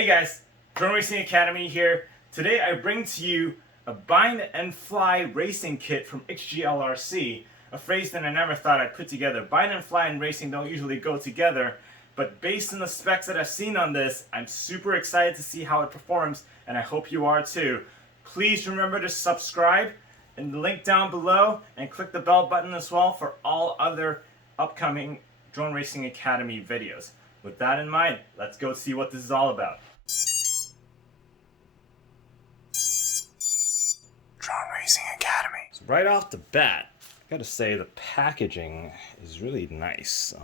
Hey guys, Drone Racing Academy here. Today I bring to you a bind and fly racing kit from HGLRC, a phrase that I never thought I'd put together. Bind and fly and racing don't usually go together, but based on the specs that I've seen on this, I'm super excited to see how it performs, and I hope you are too. Please remember to subscribe and the link down below, and click the bell button as well for all other upcoming Drone Racing Academy videos. With that in mind, let's go see what this is all about. Drone Racing Academy. So right off the bat, I gotta say the packaging is really nice.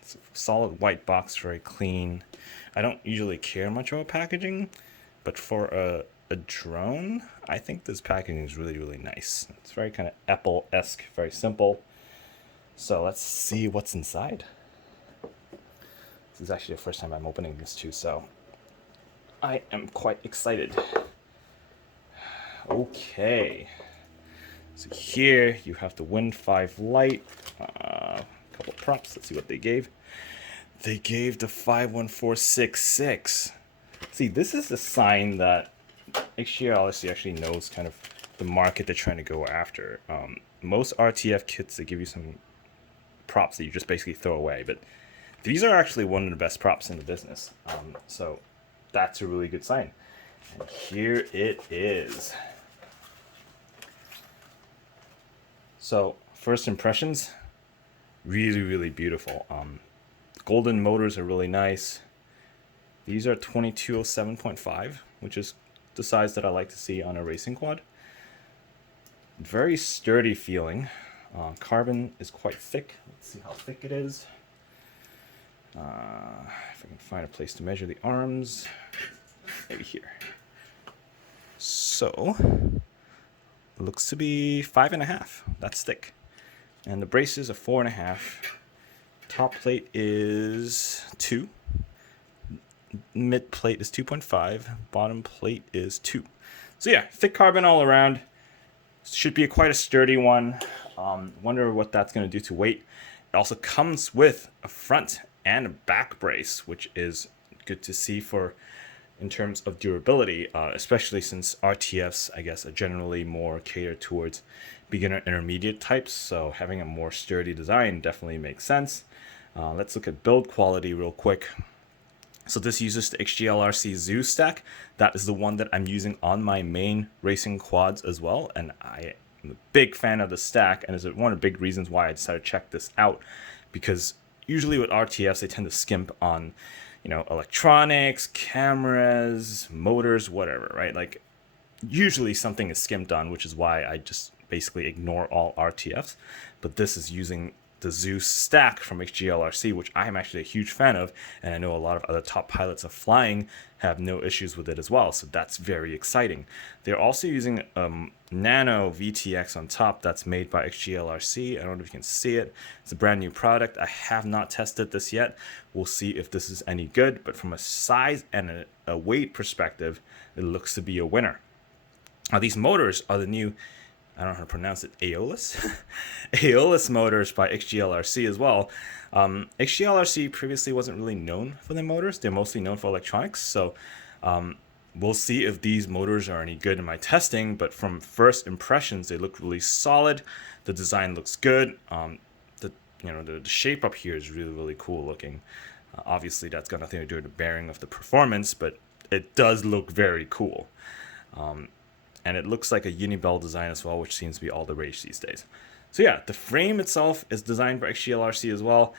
It's a solid white box, very clean. I don't usually care much about packaging, but for a drone, I think this packaging is really nice. It's very kind of Apple-esque, very simple. So let's see what's inside. This is actually the first time I'm opening this too, so I am quite excited. Okay, so here you have the Wind 5 Lite, a couple props. Let's see what they gave. They gave the 51466. See, this is a sign that HGLRC actually knows kind of the market they're trying to go after. Most RTF kits, they give you some props that you just basically throw away, but these are actually one of the best props in the business. So that's a really good sign. And here it is. So first impressions, really beautiful. Golden motors are really nice. These are 2207.5, which is the size that I like to see on a racing quad. Very sturdy feeling. Carbon is quite thick. Let's see how thick it is. If I can find a place to measure the arms, maybe here. So, it looks to be 5.5. That's thick. And the braces are 4.5. Top plate is 2. Mid plate is 2.5. Bottom plate is 2. So yeah, thick carbon all around. Should be quite a sturdy one. Wonder what that's going to do to weight. It also comes with a front and a back brace, which is good to see for in terms of durability, especially since RTFs, I guess, are generally more catered towards beginner intermediate types. So having a more sturdy design definitely makes sense. Let's look at build quality real quick. So this uses the HGLRC Zeus stack. That is the one that I'm using on my main racing quads as well. And I am a big fan of the stack, and is one of the big reasons why I decided to check this out. Because usually with RTFs, they tend to skimp on, electronics, cameras, motors, whatever, right? Like usually something is skimped on, which is why I just basically ignore all RTFs. But this is using the Zeus stack from HGLRC, which I am actually a huge fan of, and I know a lot of other top pilots of flying have no issues with it as well, so that's very exciting. They're also using Nano VTX on top that's made by HGLRC. I don't know if you can see it. It's a brand new product. I have not tested this yet. We'll see if this is any good, but from a size and a weight perspective, it looks to be a winner. Now, these motors are the new, I don't know how to pronounce it, Aeolus? Aeolus motors by HGLRC as well. HGLRC previously wasn't really known for their motors. They're mostly known for electronics. So we'll see if these motors are any good in my testing. But from first impressions, they look really solid. The design looks good. The shape up here is really cool looking. Obviously, that's got nothing to do with the bearing of the performance, but it does look very cool. And it looks like a unibell design as well, which seems to be all the rage these days. So yeah, the frame itself is designed by HGLRC as well.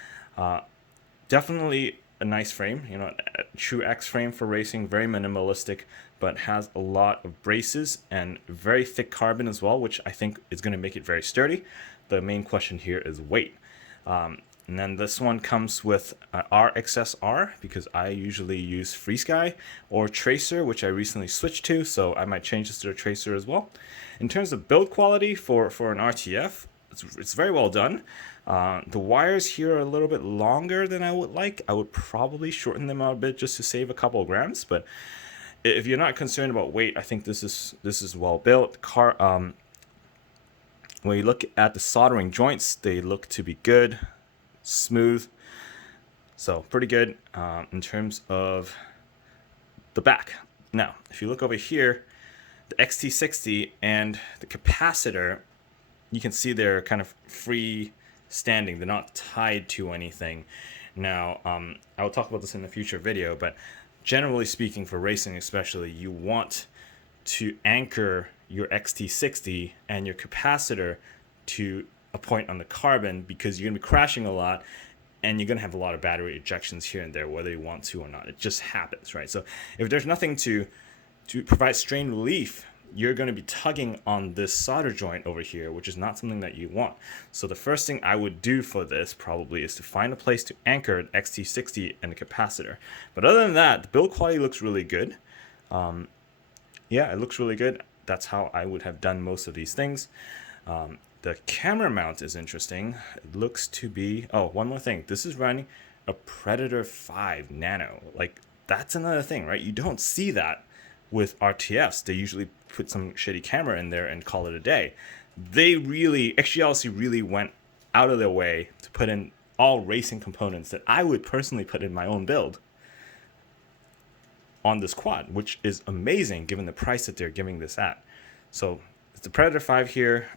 Definitely a nice frame, a true X frame for racing, very minimalistic, but has a lot of braces and very thick carbon as well, which I think is going to make it very sturdy. The main question here is weight. And then this one comes with rxsr, because I usually use Frsky or Tracer, which I recently switched to, so I might change this to a Tracer as well. In terms of build quality for an RTF, it's very well done. The wires here are a little bit longer than I would like. I would probably shorten them out a bit just to save a couple of grams, but if you're not concerned about weight, I think this is well built. When you look at the soldering joints, they look to be good, smooth. So pretty good in terms of the back. Now, if you look over here, the XT60 and the capacitor, you can see they're kind of free standing. They're not tied to anything. Now, I will talk about this in a future video, but generally speaking, for racing especially, you want to anchor your XT60 and your capacitor to a point on the carbon, because you're going to be crashing a lot and you're going to have a lot of battery ejections here and there, whether you want to or not. It just happens, right? So if there's nothing to provide strain relief, you're going to be tugging on this solder joint over here, which is not something that you want. So the first thing I would do for this probably is to find a place to anchor the XT60 and the capacitor. But other than that, the build quality looks really good. Yeah, it looks really good. That's how I would have done most of these things. The camera mount is interesting. It looks to be, oh, one more thing. This is running a Predator 5 Nano. Like, that's another thing, right? You don't see that with RTFs. They usually put some shitty camera in there and call it a day. HGLRC really went out of their way to put in all racing components that I would personally put in my own build on this quad, which is amazing given the price that they're giving this at. So it's the Predator 5 here.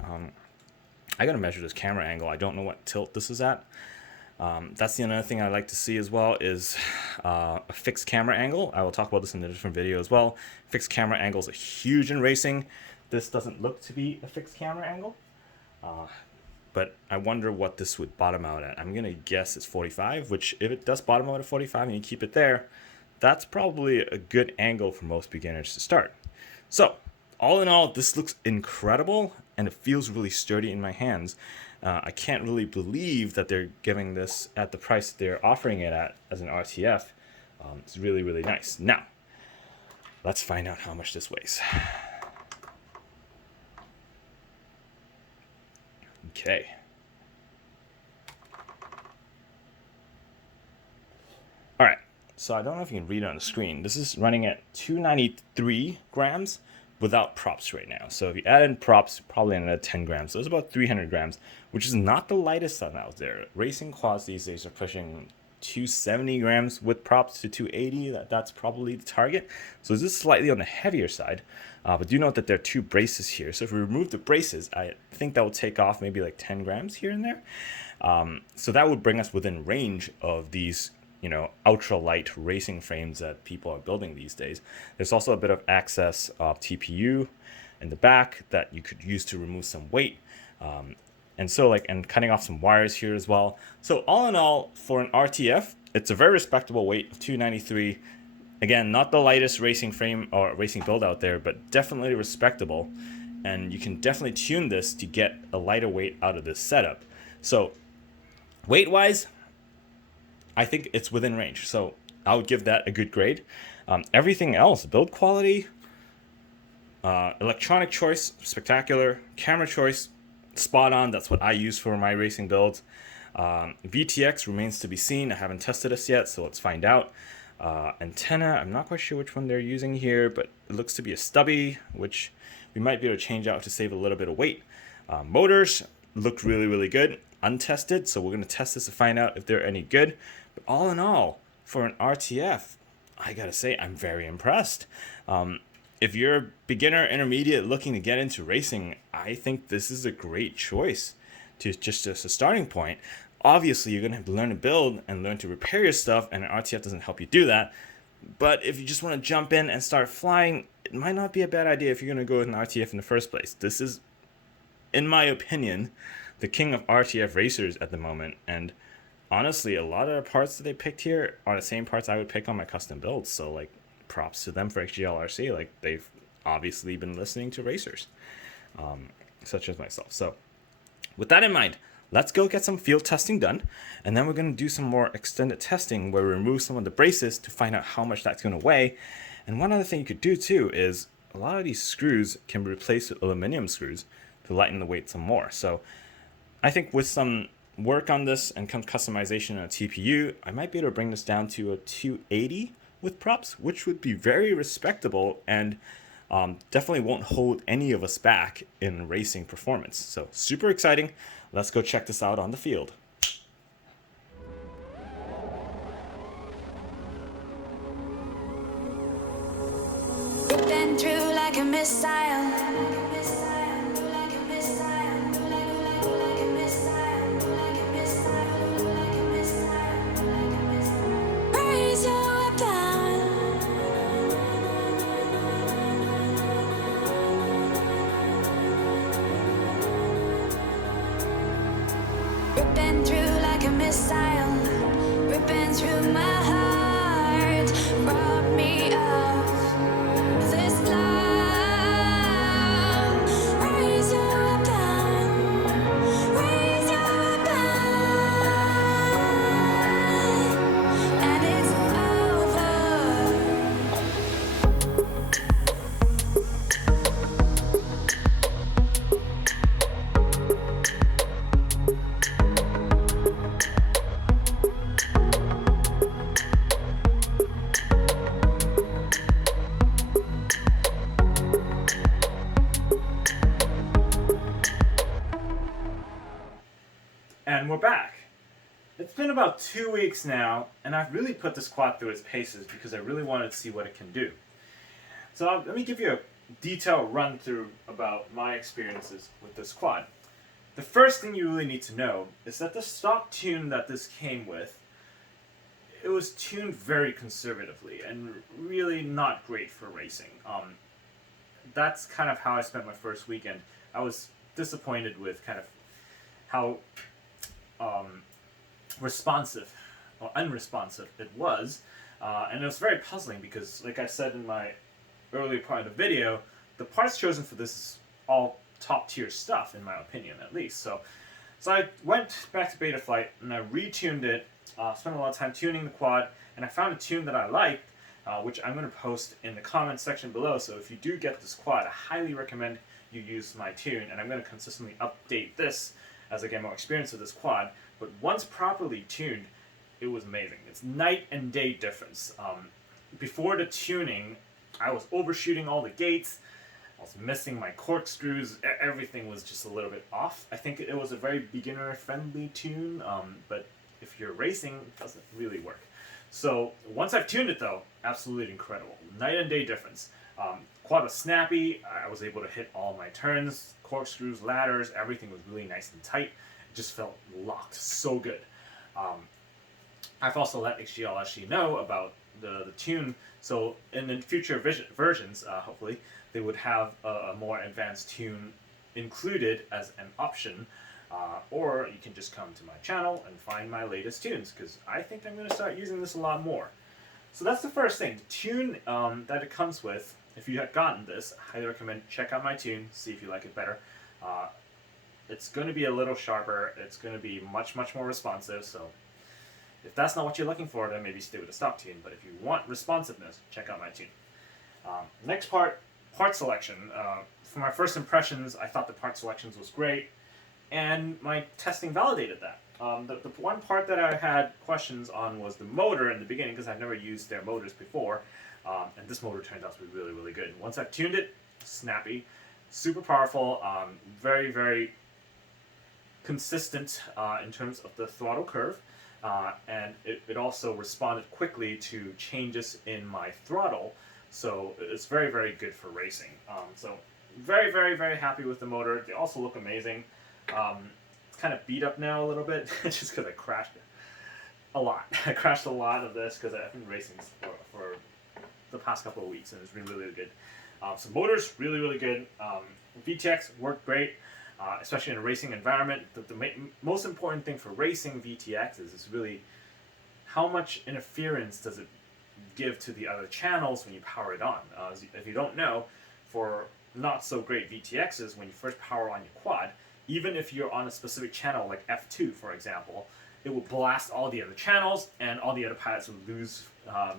I gotta measure this camera angle. I don't know what tilt this is at. That's the other thing I like to see as well is a fixed camera angle. I will talk about this in a different video as well. Fixed camera angles are huge in racing. This doesn't look to be a fixed camera angle, but I wonder what this would bottom out at. I'm gonna guess it's 45, which if it does bottom out at 45 and you keep it there, that's probably a good angle for most beginners to start. So all in all, this looks incredible and it feels really sturdy in my hands. I can't really believe that they're giving this at the price they're offering it at as an RTF. It's really, really nice. Now, let's find out how much this weighs. Okay. All right. So I don't know if you can read it on the screen. This is running at 293 grams without props right now. So if you add in props, probably another 10 grams. So it's about 300 grams, which is not the lightest stuff out there. Racing quads these days are pushing 270 grams with props to 280. That's probably the target. So this is slightly on the heavier side. But do note that there are two braces here. So if we remove the braces, I think that will take off maybe like 10 grams here and there. So that would bring us within range of these, ultra light racing frames that people are building these days. There's also a bit of access TPU in the back that you could use to remove some weight. And cutting off some wires here as well. So all in all, for an RTF, it's a very respectable weight of 293. Again, not the lightest racing frame or racing build out there, but definitely respectable. And you can definitely tune this to get a lighter weight out of this setup. So weight-wise, I think it's within range. So I would give that a good grade. Everything else, build quality, electronic choice, spectacular. Camera choice, spot on. That's what I use for my racing builds. VTX remains to be seen. I haven't tested this yet, so let's find out. Antenna, I'm not quite sure which one they're using here, but it looks to be a stubby, which we might be able to change out to save a little bit of weight. Motors look really, really good. Untested, so we're going to test this to find out if they're any good. But all in all, for an RTF, I gotta say I'm very impressed. If you're a beginner, intermediate looking to get into racing, I think this is a great choice to just as a starting point. Obviously, you're going to have to learn to build and learn to repair your stuff, and an RTF doesn't help you do that. But if you just want to jump in and start flying, it might not be a bad idea if you're going to go with an RTF in the first place. This is, in my opinion, the king of RTF racers at the moment. And honestly, a lot of the parts that they picked here are the same parts I would pick on my custom builds. So, like, props to them for HGLRC. Like, they've obviously been listening to racers, such as myself. So, with that in mind, let's go get some field testing done, and then we're going to do some more extended testing where we remove some of the braces to find out how much that's going to weigh. And one other thing you could do too is a lot of these screws can be replaced with aluminum screws to lighten the weight some more. So I think with some work on this and customization on a TPU, I might be able to bring this down to a 280 with props, which would be very respectable and definitely won't hold any of us back in racing performance. So super exciting. Let's go check this out on the field. a missile. Raise your weapon. Ripping through like a missile, ripping through my heart, rob me of this love. Raise your weapon, raise your weapon, and it's over. And we're back. It's been about 2 weeks now, and I've really put this quad through its paces because I really wanted to see what it can do. So let me give you a detailed run through about my experiences with this quad. The first thing you really need to know is that the stock tune that this came with, it was tuned very conservatively and really not great for racing. That's kind of how I spent my first weekend. I was disappointed with kind of how responsive or unresponsive it was, and it was very puzzling because, like I said in my earlier part of the video, the parts chosen for this is all top tier stuff in my opinion, at least. So I went back to Betaflight and I retuned it, spent a lot of time tuning the quad, and I found a tune that I liked, which I'm going to post in the comments section below. So if you do get this quad, I highly recommend you use my tune, and I'm going to consistently update this as I get more experience with this quad. But once properly tuned, it was amazing. It's night and day difference. Before the tuning, I was overshooting all the gates, I was missing my corkscrews, everything was just a little bit off. I think it was a very beginner-friendly tune, but if you're racing, it doesn't really work. So once I've tuned it though, absolutely incredible. Night and day difference. Quad was snappy, I was able to hit all my turns, corkscrews, ladders, everything was really nice and tight. It just felt locked so good. I've also let HGLRC know about the tune, so in the future versions, hopefully, they would have a more advanced tune included as an option, or you can just come to my channel and find my latest tunes, because I think I'm going to start using this a lot more. So that's the first thing, the tune that it comes with. If you have gotten this, I highly recommend check out my tune, see if you like it better. It's going to be a little sharper, it's going to be much more responsive, so if that's not what you're looking for, then maybe stay with the stock tune, but if you want responsiveness, check out my tune. Next part selection. For my first impressions, I thought the part selections was great, and my testing validated that. The one part that I had questions on was the motor in the beginning, because I've never used their motors before, and this motor turned out to be really good. Once I've tuned it, snappy, super powerful, very consistent in terms of the throttle curve, and it also responded quickly to changes in my throttle, so it's very good for racing. So very happy with the motor. They also look amazing. It's kind of beat up now a little bit, just because I crashed a lot. I crashed a lot of this because I've been racing for the past couple of weeks, and it's been really good. So motor's really good. VTX worked great, especially in a racing environment. The most important thing for racing VTX is really how much interference does it give to the other channels when you power it on. If you don't know, for not so great VTXs, when you first power on your quad, even if you're on a specific channel like F2 for example, it will blast all the other channels and all the other pilots will lose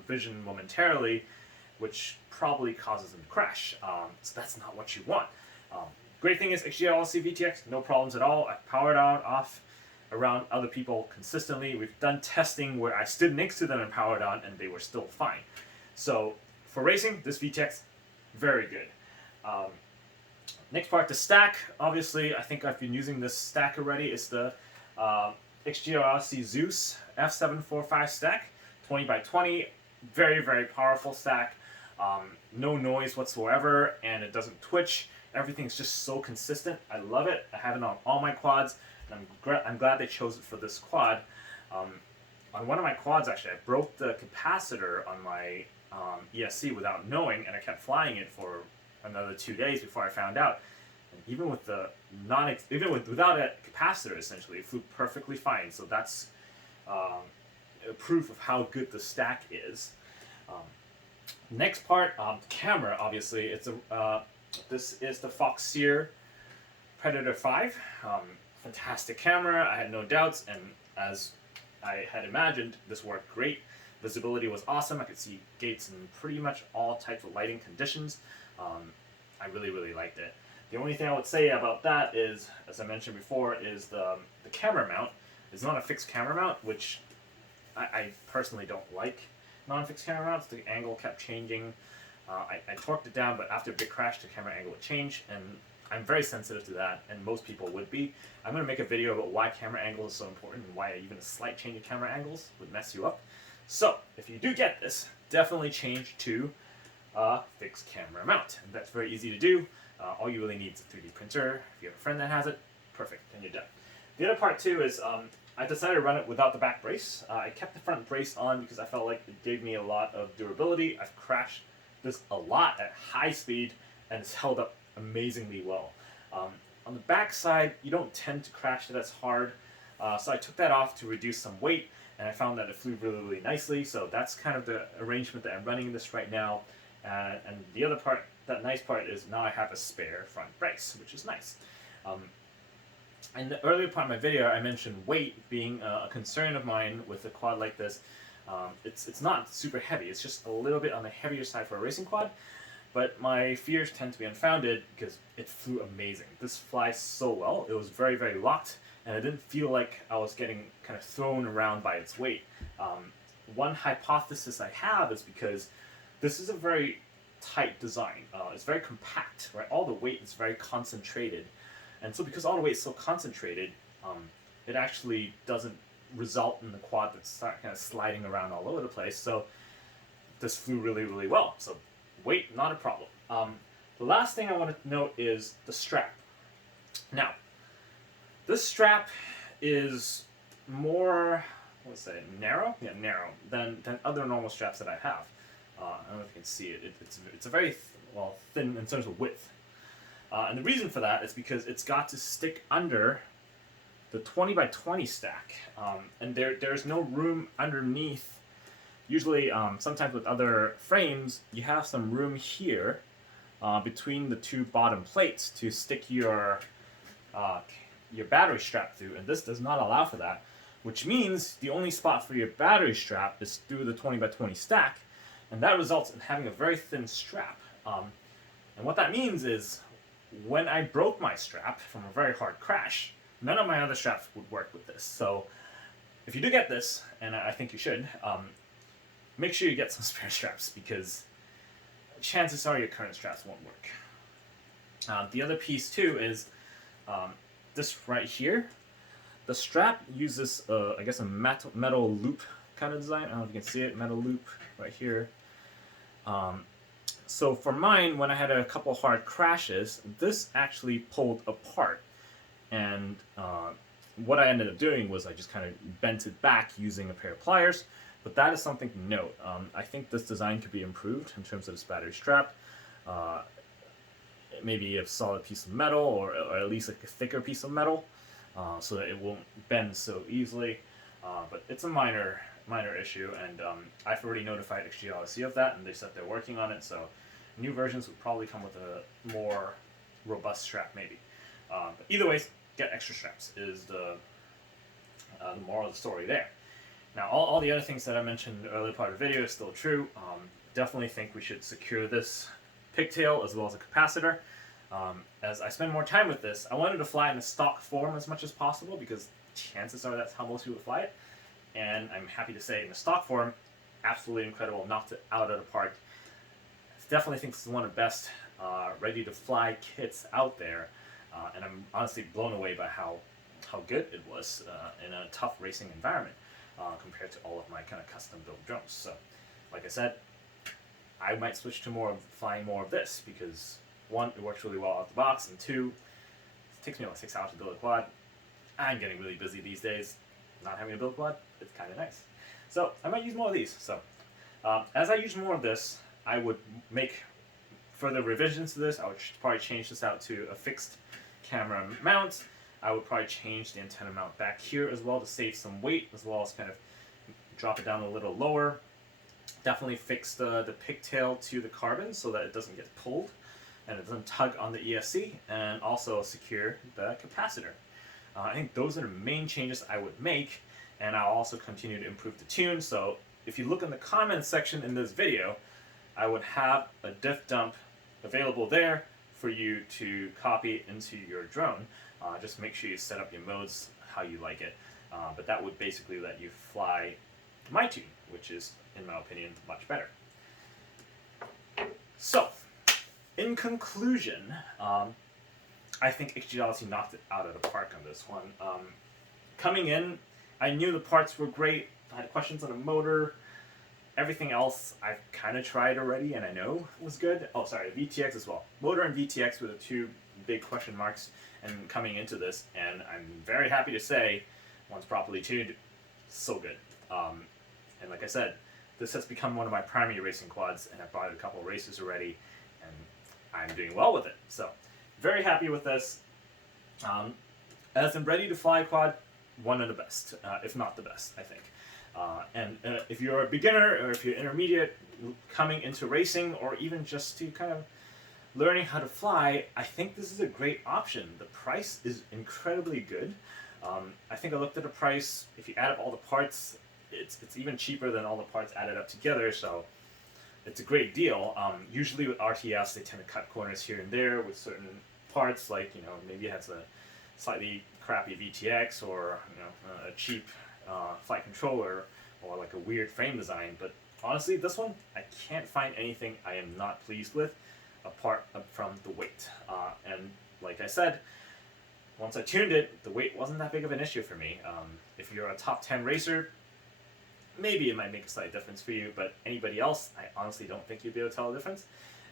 vision momentarily, which probably causes them to crash. So that's not what you want. Great thing is HGLRC VTX, no problems at all. I've powered on, off, around other people consistently. We've done testing where I stood next to them and powered on and they were still fine. So for racing, this VTX, very good. Next part, the stack. Obviously, I think I've been using this stack already. It's the HGLRC Zeus F745 stack, 20 by 20, very powerful stack. No noise whatsoever, and it doesn't twitch. Everything's just so consistent. I love it. I have it on all my quads, and I'm glad they chose it for this quad. On one of my quads, actually, I broke the capacitor on my ESC without knowing, and I kept flying it for another 2 days before I found out. And even with the without a capacitor, essentially, it flew perfectly fine. So that's proof of how good the stack is. Next part, camera. Obviously, it's a this is the Foxeer Predator 5. Fantastic camera. I had no doubts, and as I had imagined, this worked great. Visibility was awesome. I could see gates in pretty much all types of lighting conditions. I really liked it. The only thing I would say about that is, as I mentioned before, is the camera mount. It's not a fixed camera mount, which I personally don't like non-fixed camera mounts. The angle kept changing. I torqued it down, but after a big crash, the camera angle would change, and I'm very sensitive to that, and most people would be. I'm going to make a video about why camera angles are so important and why even a slight change in camera angles would mess you up. So, if you do get this, definitely change to a fixed camera mount. And that's very easy to do. All you really need is a 3D printer. If you have a friend that has it, perfect, then you're done. The other part too is I decided to run it without the back brace. I kept the front brace on because I felt like it gave me a lot of durability. I've crashed this a lot at high speed, and it's held up amazingly well. On the back side, you don't tend to crash it as hard, so I took that off to reduce some weight, and I found that it flew really nicely. So that's kind of the arrangement that I'm running this right now. And the other part, that nice part, is now I have a spare front brace, which is nice. In the earlier part of my video, I mentioned weight being a concern of mine with a quad like this. It's not super heavy. It's just a little bit on the heavier side for a racing quad. But my fears tend to be unfounded because it flew amazing. This flies so well. It was very locked, and I didn't feel like I was getting kind of thrown around by its weight. One hypothesis I have is because this is a very tight design. It's very compact, right? All the weight is very concentrated. And so because all the weight is so concentrated, it actually doesn't result in the quad that's kind of sliding around all over the place. So this flew really well. So weight, not a problem. The last thing I want to note is the strap. Now, this strap is more, let's say, narrow than other normal straps that I have. I don't know if you can see it. It's a very thin in terms of width. And the reason for that is because it's got to stick under the 20x20 stack. And there's no room underneath. Usually, sometimes with other frames, you have some room here between the two bottom plates to stick your battery strap through, and this does not allow for that, which means the only spot for your battery strap is through the 20x20 stack, and that results in having a very thin strap. And what that means is, when I broke my strap from a very hard crash, none of my other straps would work with this. So if you do get this, and I think you should, make sure you get some spare straps, because chances are your current straps won't work. The other piece too is this right here. The strap uses, I guess, a metal loop kind of design. I don't know if you can see it, metal loop right here. So for mine, when I had a couple hard crashes, this actually pulled apart. And what I ended up doing was I just kind of bent it back using a pair of pliers. But that is something to note. I think this design could be improved in terms of this battery strap. Maybe a solid piece of metal, or at least like a thicker piece of metal, so that it won't bend so easily. But it's a minor issue, and I've already notified HGLRC of that, and they said they're working on it. So new versions would probably come with a more robust strap, maybe. But either way, get extra straps is the moral of the story there. Now, all the other things that I mentioned in the earlier part of the video is still true. Definitely think we should secure this pigtail as well as a capacitor. As I spend more time with this, I wanted to fly in a stock form as much as possible, because chances are that's how most people fly it. And I'm happy to say, in the stock form, absolutely incredible, knocked it out of the park. I definitely think this is one of the best ready-to-fly kits out there. And I'm honestly blown away by how good it was in a tough racing environment compared to all of my kind of custom-built drones. So, like I said, I might switch to flying more of this because one, it works really well out the box, and two, it takes me about 6 hours to build a quad. I'm getting really busy these days. Not having to build a quad, it's kind of nice. So I might use more of these. So as I use more of this, I would make further revisions to this. I would probably change this out to a fixed camera mount. I would probably change the antenna mount back here as well to save some weight, as well as kind of drop it down a little lower. Definitely fix the pigtail to the carbon so that it doesn't get pulled and it doesn't tug on the ESC, and also secure the capacitor. I think those are the main changes I would make, and I'll also continue to improve the tune. So if you look in the comments section in this video, I would have a diff dump available there for you to copy into your drone. Just make sure you set up your modes how you like it. But that would basically let you fly my tune, which is, in my opinion, much better. So, in conclusion, I think HGLRC knocked it out of the park on this one. Coming in, I knew the parts were great. I had questions on the motor. Everything else I've kind of tried already and I know was good. Oh, sorry, VTX as well. Motor and VTX were the two big question marks and coming into this, and I'm very happy to say, once properly tuned, so good. And like I said, this has become one of my primary racing quads, and I've bought it a couple of races already, and I'm doing well with it. So, very happy with this. As a ready to fly quad, one of the best, if not the best, I think. And if you're a beginner or if you're intermediate coming into racing, or even just to kind of learning how to fly, I think this is a great option. The price is incredibly good. I think I looked at the price. If you add up all the parts, it's even cheaper than all the parts added up together, so it's a great deal. Usually with RTS, they tend to cut corners here and there with certain parts, like, you know, maybe it has a slightly crappy VTX, or, you know, a cheap flight controller, or like a weird frame design. But honestly, this one, I can't find anything I am not pleased with, apart from the weight. And like I said, once I tuned it, the weight wasn't that big of an issue for me. If you're a top 10 racer, maybe it might make a slight difference for you, but anybody else, I honestly don't think you'd be able to tell the difference.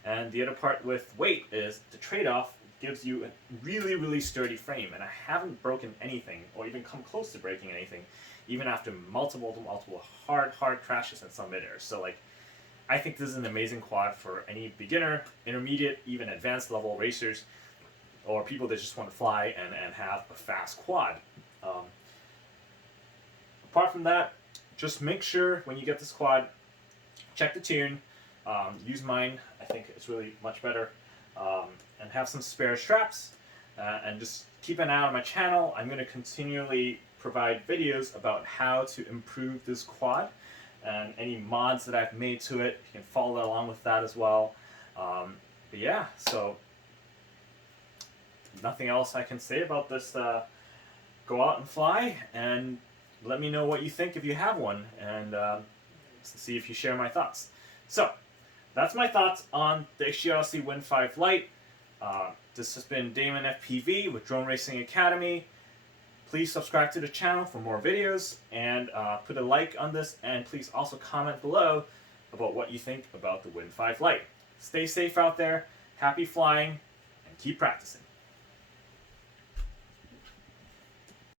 And the other part with weight is the trade-off gives you a really, really sturdy frame, and I haven't broken anything, or even come close to breaking anything, even after multiple hard crashes in some midair. So, like, I think this is an amazing quad for any beginner, intermediate, even advanced level racers, or people that just want to fly and have a fast quad. Apart from that, just make sure when you get this quad, check the tune, use mine, I think it's really much better, and have some spare straps, and just keep an eye on my channel. I'm going to continually provide videos about how to improve this quad, and any mods that I've made to it, you can follow along with that as well. But yeah, so nothing else I can say about this. Go out and fly, and let me know what you think if you have one, and see if you share my thoughts. So, that's my thoughts on the HGLRC Wind 5 Lite. This has been DaemunFPV with Drone Racing Academy. Please subscribe to the channel for more videos, and put a like on this, and please also comment below about what you think about the Wind 5 Lite. Stay safe out there, happy flying, and keep practicing.